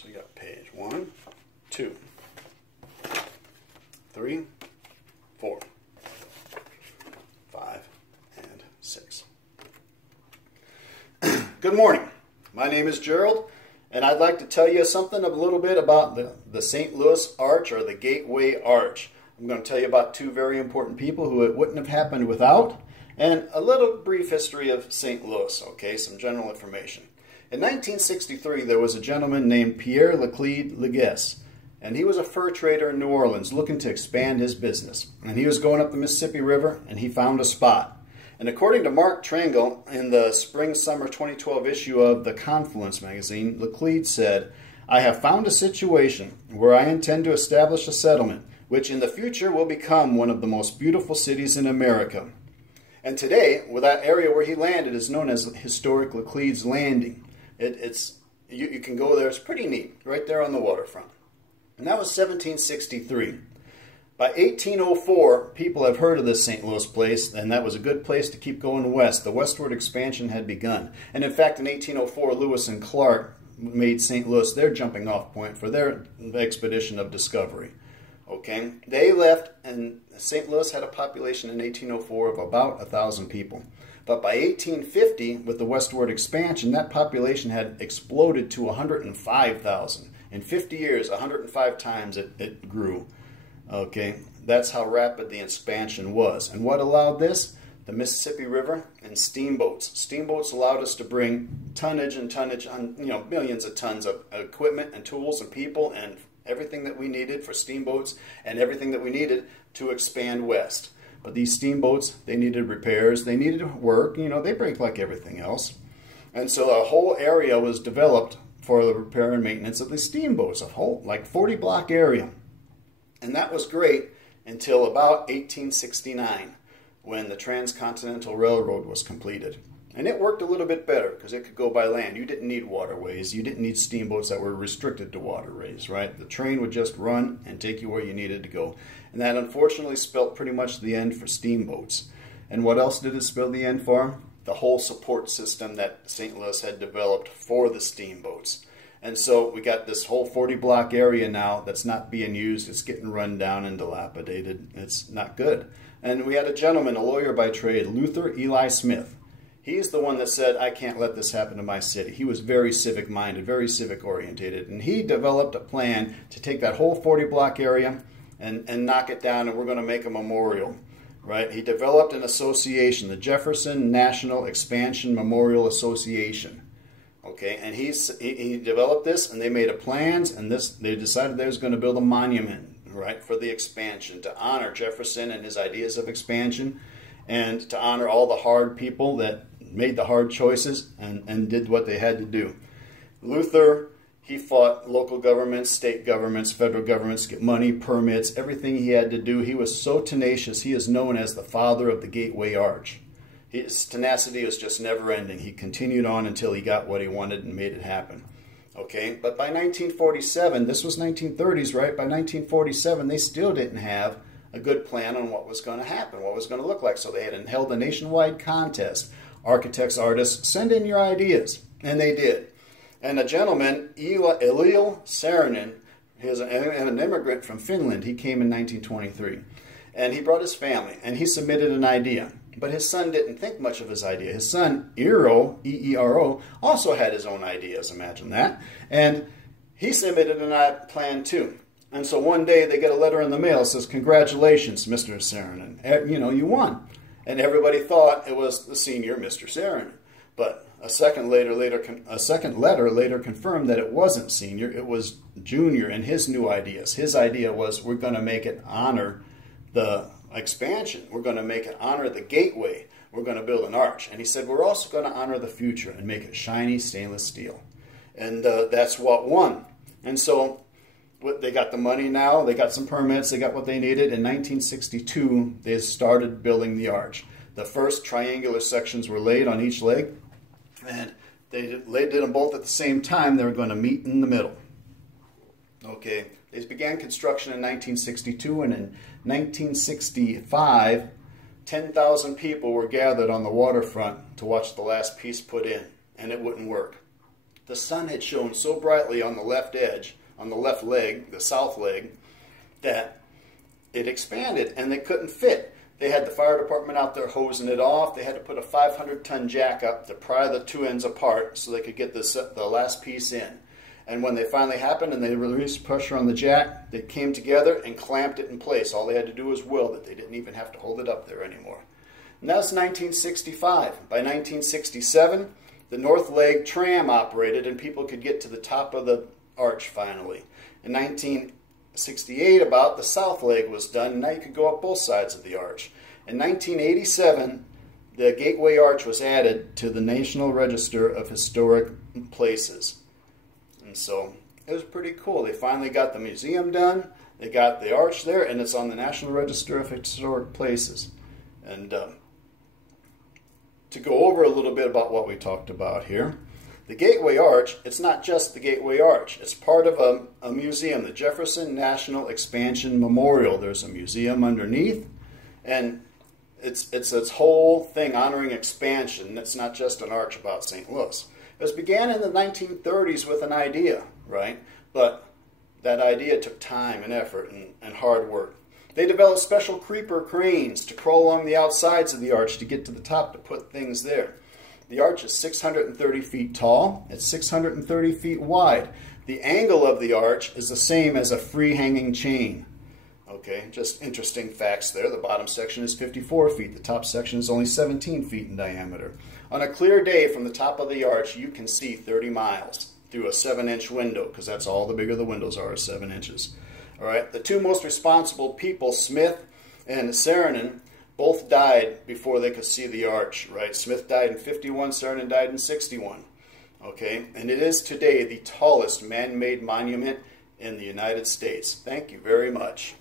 So we got page 1, 2, 3, 4, 5, and 6. Good morning. My name is Gerald, and I'd like to tell you something a little bit about the St. Louis Arch, or the Gateway Arch. I'm going to tell you about two very important people who it wouldn't have happened without, and a little brief history of St. Louis, okay, some general information. In 1963, there was a gentleman named Pierre Laclede Leguesse, and he was a fur trader in New Orleans looking to expand his business. And he was going up the Mississippi River, and he found a spot. And according to Mark Trangle, in the spring-summer 2012 issue of The Confluence magazine, Laclede said, "I have found a situation where I intend to establish a settlement, which in the future will become one of the most beautiful cities in America." And today, well, that area where he landed is known as Historic Laclede's Landing. You can go there. It's pretty neat, right there on the waterfront. And that was 1763. By 1804, people have heard of this St. Louis place, and that was a good place to keep going west. The westward expansion had begun. And in fact, in 1804, Lewis and Clark made St. Louis their jumping off point for their expedition of discovery. Okay, they left, and St. Louis had a population in 1804 of about 1,000 people. But by 1850, with the westward expansion, that population had exploded to 105,000. In 50 years, 105 times it grew. Okay, that's how rapid the expansion was. And what allowed this? The Mississippi River and steamboats. Steamboats allowed us to bring tonnage and tonnage, on, millions of tons of equipment and tools and people and everything that we needed for steamboats and everything that we needed to expand west. But these steamboats, they needed repairs, they needed work, they break like everything else. And so a whole area was developed for the repair and maintenance of the steamboats, a whole, like 40-block area. And that was great until about 1869, when the Transcontinental Railroad was completed. And it worked a little bit better because it could go by land. You didn't need waterways. You didn't need steamboats that were restricted to waterways, right? The train would just run and take you where you needed to go. And that unfortunately spelled pretty much the end for steamboats. And what else did it spell the end for? The whole support system that St. Louis had developed for the steamboats. And so we got this whole 40-block area now that's not being used. It's getting run down and dilapidated. It's not good. And we had a gentleman, a lawyer by trade, Luther Eli Smith. He's the one that said, "I can't let this happen to my city." He was very civic-minded, very civic-orientated, and he developed a plan to take that whole 40-block area and knock it down, and we're going to make a memorial, right? He developed an association, the Jefferson National Expansion Memorial Association, okay? And he developed this, and they made a plans, and they decided they was going to build a monument, right, for the expansion, to honor Jefferson and his ideas of expansion, and to honor all the hard people that made the hard choices and did what they had to do. Luther, he fought local governments, state governments, federal governments, get money, permits, everything he had to do. He was so tenacious. He is known as the father of the Gateway Arch. His tenacity was just never ending. He continued on until he got what he wanted and made it happen. Okay, but by 1947, this was 1930s, right? By 1947, they still didn't have a good plan on what was going to happen, what was going to look like. So they had held a nationwide contest. Architects, artists, send in your ideas. And they did. And a gentleman, Eliel Saarinen, he's an immigrant from Finland. He came in 1923. And he brought his family, and he submitted an idea. But his son didn't think much of his idea. His son, Eero, E-E-R-O, also had his own ideas, imagine that. And he submitted a plan too. And so one day they get a letter in the mail that says, "Congratulations, Mr. Saarinen. You won." And everybody thought it was the senior Mr. Saarinen. But a second letter later confirmed that it wasn't senior, it was junior and his new ideas. His idea was, we're going to make it honor the expansion. We're going to make it honor the gateway. We're going to build an arch. And he said, we're also going to honor the future and make it shiny stainless steel. And that's what won. And so they got the money now, they got some permits, they got what they needed. In 1962, they started building the arch. The first triangular sections were laid on each leg, and they did them both at the same time. They were going to meet in the middle. Okay, they began construction in 1962, and in 1965, 10,000 people were gathered on the waterfront to watch the last piece put in, and it wouldn't work. the sun had shone so brightly on the left edge, on the left leg, the south leg, that it expanded and they couldn't fit. They had the fire department out there hosing it off. They had to put a 500-ton jack up to pry the two ends apart so they could get the last piece in. And when they finally happened and they released pressure on the jack, they came together and clamped it in place. All they had to do was weld it. They didn't even have to hold it up there anymore. And that was 1965. By 1967, the north leg tram operated and people could get to the top of the arch finally. In 1968, about, the south leg was done, and now you could go up both sides of the arch. In 1987, the Gateway Arch was added to the National Register of Historic Places. And so it was pretty cool. They finally got the museum done, they got the arch there, and it's on the National Register of Historic Places. And to go over a little bit about what we talked about here, the Gateway Arch, it's not just the Gateway Arch. It's part of a museum, the Jefferson National Expansion Memorial. There's a museum underneath, and it's this whole thing honoring expansion. It's not just an arch about St. Louis. It was began in the 1930s with an idea, right? But that idea took time and effort and hard work. They developed special creeper cranes to crawl along the outsides of the arch to get to the top to put things there. The arch is 630 feet tall. It's 630 feet wide. The angle of the arch is the same as a free hanging chain. Okay, just interesting facts there. The bottom section is 54 feet. The top section is only 17 feet in diameter. On a clear day from the top of the arch, you can see 30 miles through a 7-inch window, because that's all the bigger the windows are, 7 inches. All right, the two most responsible people, Smith and Saarinen, both died before they could see the arch, right? Smith died in 51, Saarinen died in 61. Okay, and it is today the tallest man-made monument in the United States. Thank you very much.